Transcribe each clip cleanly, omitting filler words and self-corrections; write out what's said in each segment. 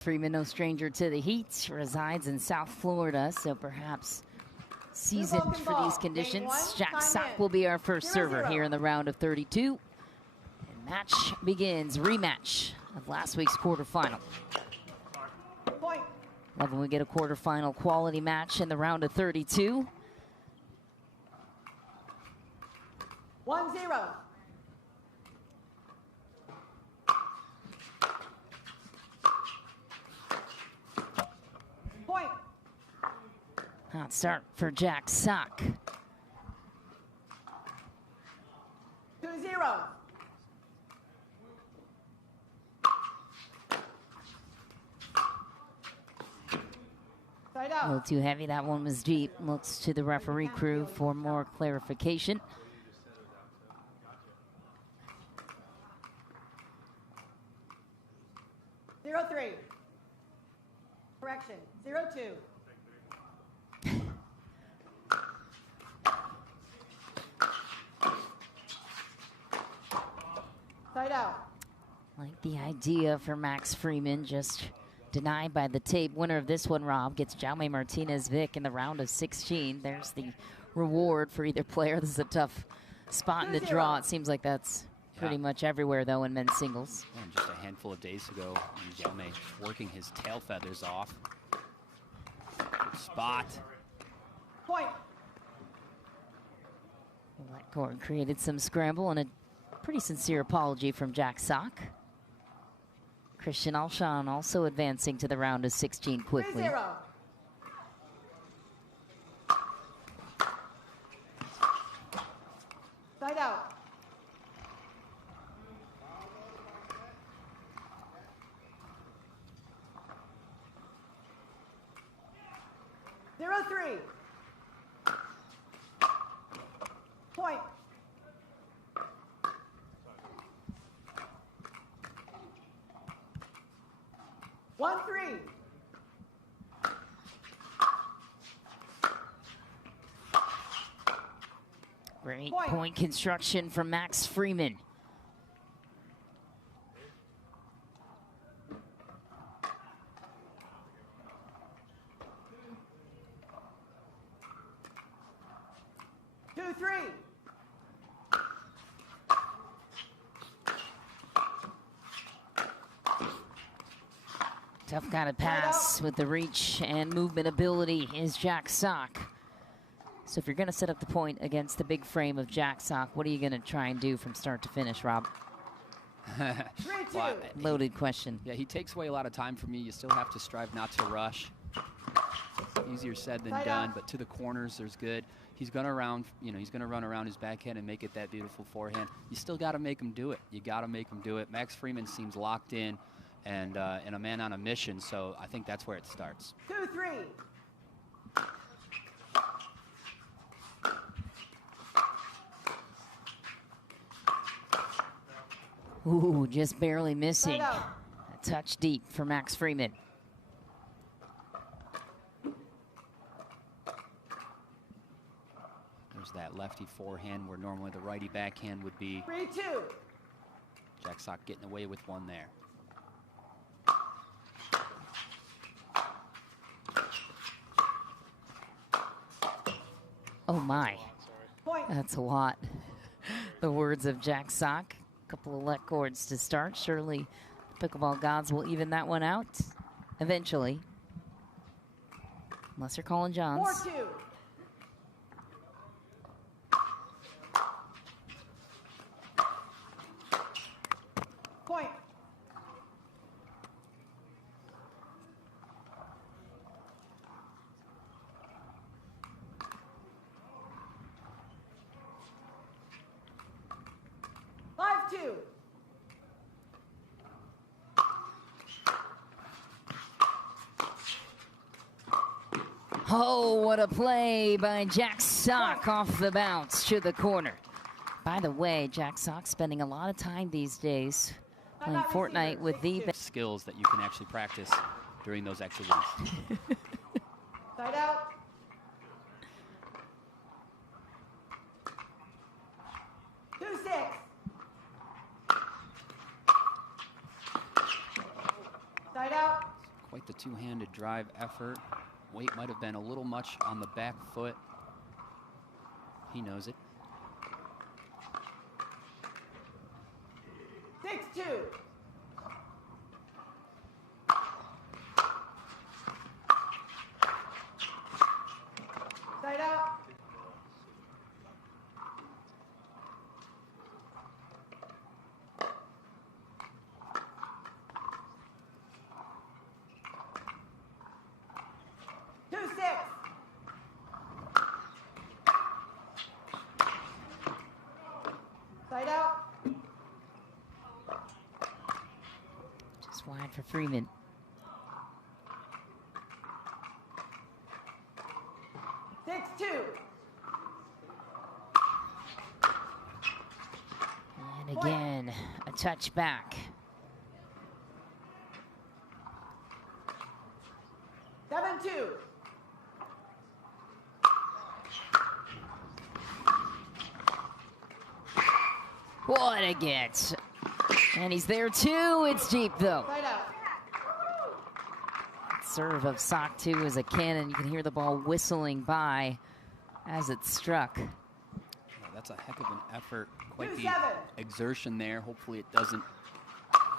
Freeman, no stranger to the heat, resides in South Florida, so perhaps seasoned for these conditions. Jack Sock will be our first server here in the round of 32. And match begins, rematch of last week's quarterfinal. Love when we get a quarterfinal quality match in the round of 32. 1-0. Point. Hot start for Jack Sock. 2-0. Side A little out. too heavy, that one was deep. Looks to the referee crew for more clarification. Zero 3. Correction. 0-2. Side out. Like the idea for Max Freeman, just denied by the tape. Winner of this one, Rob, gets Jaume Martinez-Vic in the round of 16. There's the reward for either player. This is a tough spot in the draw. It seems like that's pretty much everywhere, though, in men's singles. And just a handful of days ago, Jaume working his tail feathers off. Good spot. Point. That court created some scramble and a pretty sincere apology from Jack Sock. Christian Alshon also advancing to the round of 16 quickly. 3-0. Side out. Zero 3. Point. One 3. Great point construction from Max Freeman. Two 3. Tough kind of pass with the reach and movement ability is Jack Sock. So if you're going to set up the point against the big frame of Jack Sock, what are you going to try and do from start to finish, Rob? Well, Loaded question. Yeah, he takes away a lot of time from you. You still have to strive not to rush. Easier said than done, but to the corners, there's good. He's going to he's going to run around his backhand and make it that beautiful forehand. You still got to make him do it. You got to make him do it. Max Freeman seems locked in and a man on a mission, so I think that's where it starts. 2 3. Ooh, just barely missing. A touch deep for Max Freeman. There's that lefty forehand where normally the righty backhand would be. 3-2. Jack Sock getting away with one there. Oh my, Point. that's a lot. The words of Jack Sock. A couple of let chords to start. Surely the pickleball gods will even that one out eventually. Unless you're Colin Johns. 4-2. Point. Five 2. Oh, what a play by Jack Sock off the bounce to the corner. By the way, Jack Sock spending a lot of time these days playing Fortnite with the skills that you can actually practice during those exhibitions. Side out. 2-6. Side out. Quite the two-handed drive effort. Weight might have been a little much on the back foot. He knows it. 6-2. Side out. Side out. Just wide for Freeman. And again, a touchback. 7-2. What a get. And he's there too. It's deep though. Side out. Serve of Sock 2 is a cannon. You can hear the ball whistling by as it struck. Yeah, that's a heck of an effort. Quite the 2-7. exertion there. Hopefully it doesn't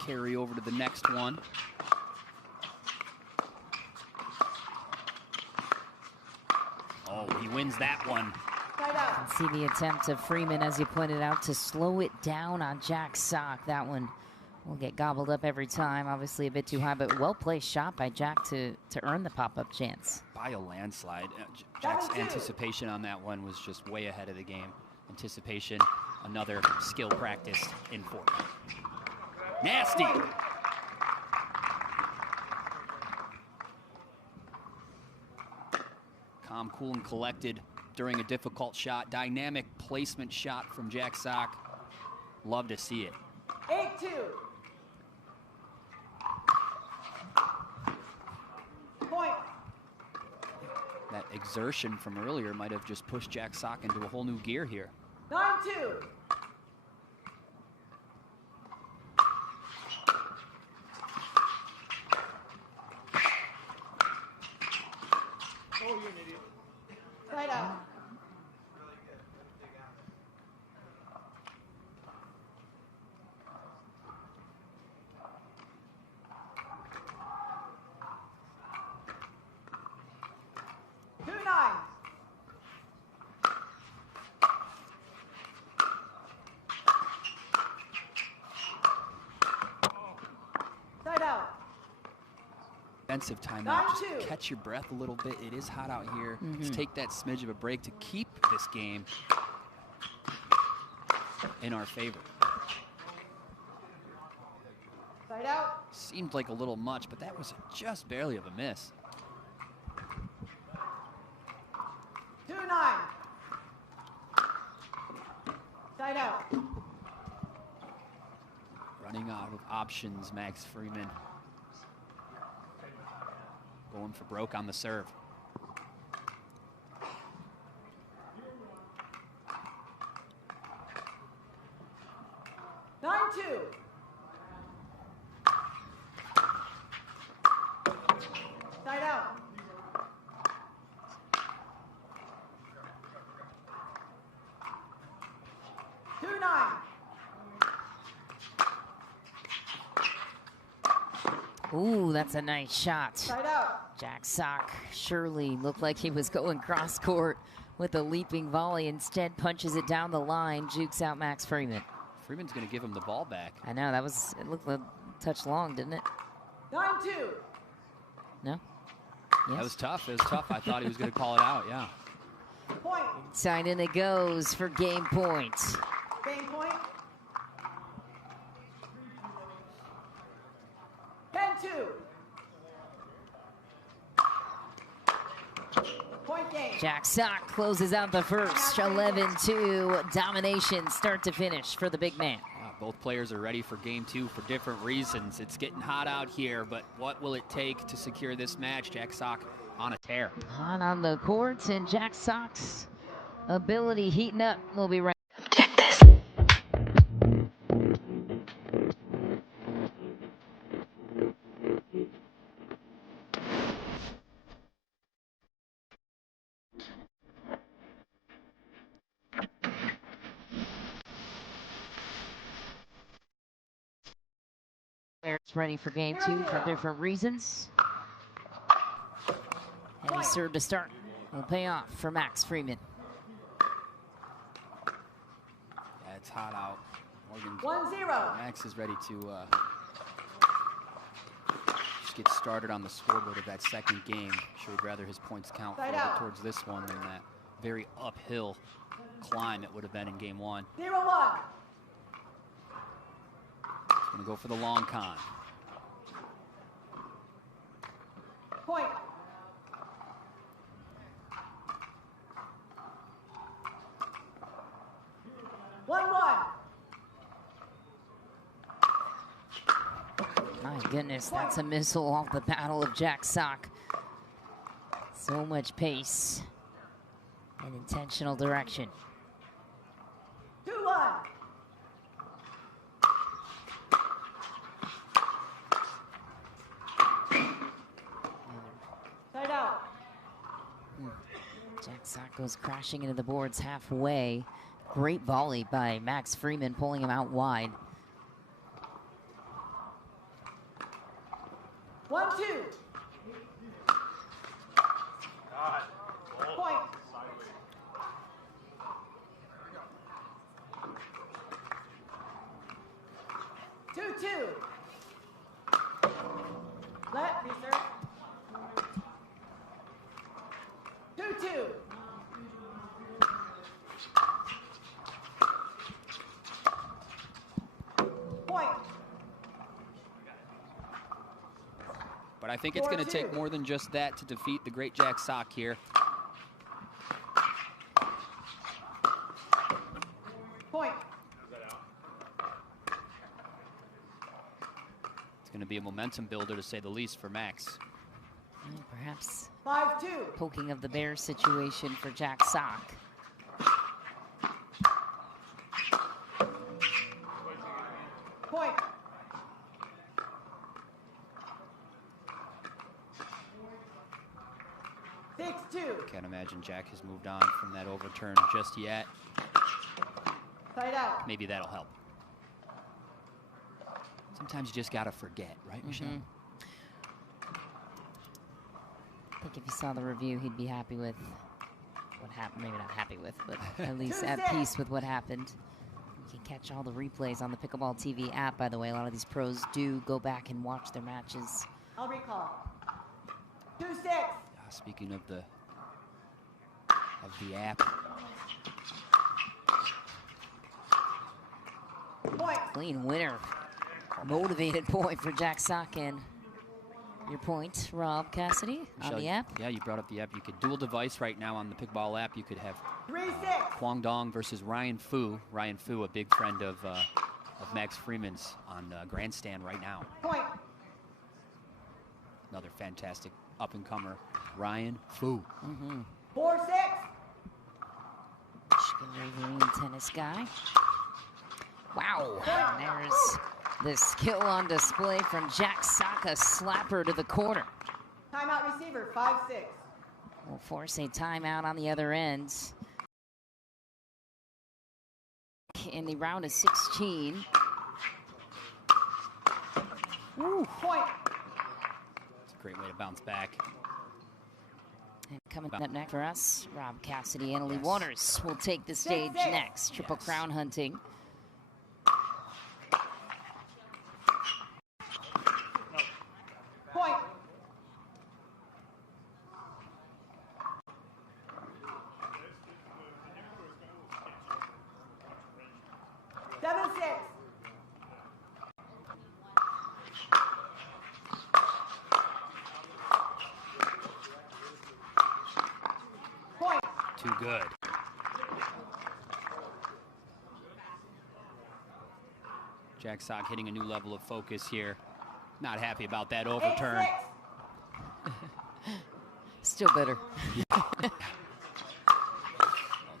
carry over to the next one. Oh, he wins that one. Side out. See the attempt of Freeman, as you pointed out, to slow it down on Jack's sock. That one will get gobbled up every time. Obviously a bit too high, but well-placed shot by Jack to earn the pop-up chance. By a landslide. Jack's 7-2. anticipation on that one was just way ahead of the game. Anticipation, another skill practice in Fortnite. Nasty. Calm, cool, and collected during a difficult shot. Dynamic placement shot from Jack Sock. Love to see it. 8-2. Point. That exertion from earlier might have just pushed Jack Sock into a whole new gear here. 9-2. Oh, you're an idiot. Side out. Defensive timeout. Just 9-2. catch your breath a little bit. It is hot out here. Let's take that smidge of a break to keep this game in our favor. Side out. Seemed like a little much, but that was just barely of a miss. 2-9. Side out. Running out of options, Max Freeman. Going for broke on the serve. Side out. Ooh, that's a nice shot. Side out. Jack Sock surely looked like he was going cross court with a leaping volley. Instead, punches it down the line, jukes out Max Freeman. Freeman's going to give him the ball back. I know, it looked a touch long, didn't it? 9-2. No? Yes. That was tough. It was tough. I thought he was going to call it out, yeah. Point. Side in it goes for game point. Game point. 10-2. Point game. Jack Sock closes out the first. 11-2 domination start to finish for the big man. Both players are ready for game two for different reasons. It's getting hot out here, but what will it take to secure this match? Jack Sock on a tear. Hot on the courts, and Jack Sock's ability heating up. We'll be right It's ready for game 2 for different reasons. Heavy serve to start will pay off for Max Freeman. Yeah, it's hot out. Morgan, 1-0. Max is ready to just get started on the scoreboard of that second game. Sure, he'd rather his points count further towards this one than that very uphill climb it would have been in game 1. 0-1. He's going to go for the long con. Point. My goodness, that's a missile off the paddle of Jack Sock. So much pace and intentional direction. 2-1. Side out. Jack Sock goes crashing into the boards halfway. Great volley by Max Freeman, pulling him out wide. 1-2. Point. Two. Let me, sir. 2-2. Point. But I think it's going to take more than just that to defeat the great Jack Sock here. Point. It's going to be a momentum builder, to say the least, for Max. And perhaps 5-2. poking of the bear situation for Jack Sock. Point. Can't imagine Jack has moved on from that overturn just yet. Side out. Maybe that'll help. Sometimes you just gotta forget, right, Michelle? I think if he saw the review, he'd be happy with what happened. Maybe not happy with, but at least at peace with what happened. You can catch all the replays on the Pickleball TV app, by the way. A lot of these pros do go back and watch their matches. I'll recall. 2-6. Speaking of the app, Point. Clean winner. Motivated point for Jack Sock. And your point, Rob Cassidy, Michelle, on the app. Yeah, you brought up the app. You could dual device right now on the Pickleball app. You could have 3-6. Kwang Dong versus Ryan Fu. Ryan Fu, a big friend of Max Freeman's, on Grandstand right now. Point. Another fantastic up-and-comer, Ryan Fu. 4-6. Michigan Wolverine tennis guy. Wow, and there's the skill on display from Jack Sock, a slapper to the corner. Timeout receiver, 5-6. Will force a timeout on the other end. In the round of 16. Woo. Point. It's a great way to bounce back. And coming up next for us, Rob Cassidy and Annalie Waters will take the stage next. Triple Crown hunting. Point. Seven, 6. Point. Too good. Jack Sock hitting a new level of focus here. Not happy about that overturn. 8-6. Still bitter. It's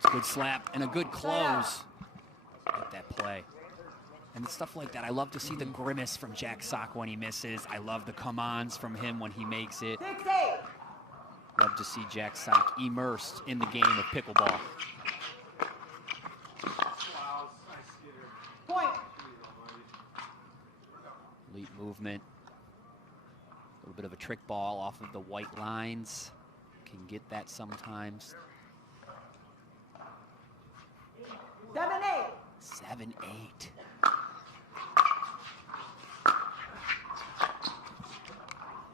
a good slap and a good close at that play. And stuff like that, I love to see the grimace from Jack Sock when he misses. I love the come-ons from him when he makes it. 6-8. Love to see Jack Sock immersed in the game of pickleball. Point. Leeton movement. A little bit of a trick ball off of the white lines. Can get that sometimes. 7-8. 7-8.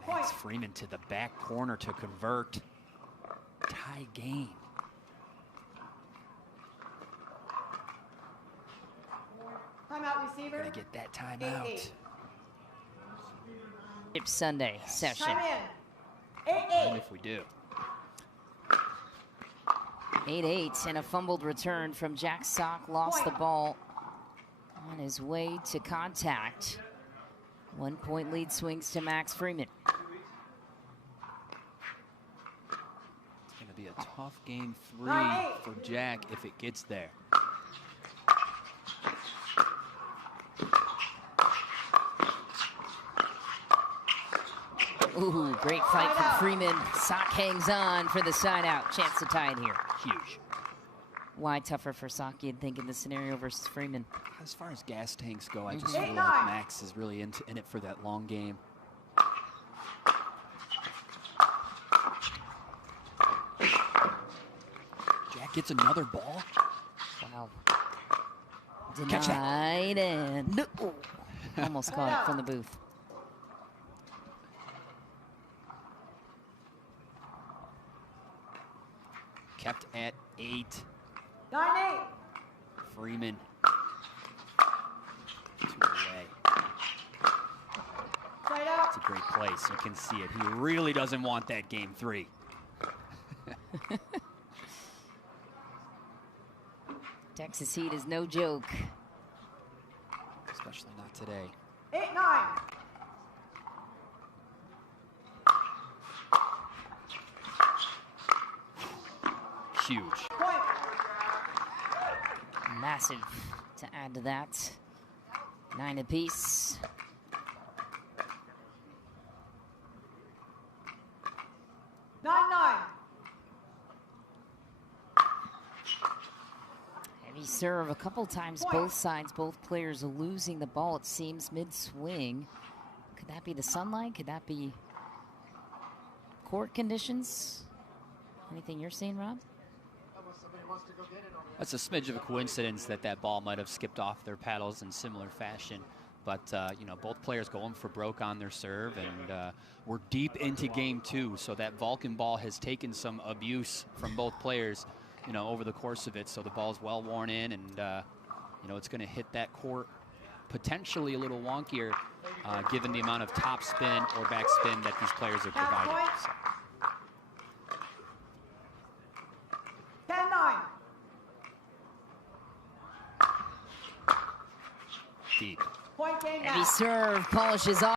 Max Freeman to the back corner to convert. Tie game. Timeout, receiver. Gonna get that timeout. Sunday session. Time in. 8-8. And if we do. 8-8 and a fumbled return from Jack Sock. Lost the ball on his way to contact. 1 point lead swings to Max Freeman. It's going to be a tough game 3 9-8. for Jack if it gets there. Ooh, great fight from Freeman. Sock hangs on for the side out. Chance to tie it here. Huge. Why tougher for Sock, you'd think, in this scenario versus Freeman? As far as gas tanks go, I just feel like Max is really in it for that long game. Jack gets another ball. Wow. Catch that. Denied and no. Almost caught it from the booth. Kept at 8. 9-8. Freeman. 2 away. Side out. It's a great place. You can see it. He really doesn't want that game 3. Texas heat is no joke. Especially not today. 8-9. Huge. Point. Massive to add to that. 9 apiece. Heavy serve a couple times, both sides, both players losing the ball, it seems, mid-swing. Could that be the sunlight? Could that be court conditions? Anything you're seeing, Rob? That's a smidge of a coincidence that that ball might have skipped off their paddles in similar fashion. But, you know, both players going for broke on their serve, and we're deep into game 2, so that Vulcan ball has taken some abuse from both players, you know, over the course of it. So the ball's well worn in, and, you know, it's going to hit that court potentially a little wonkier, given the amount of top spin or back spin that these players are providing. 10-9. Deep. Point game now. Heavy serve, polishes off.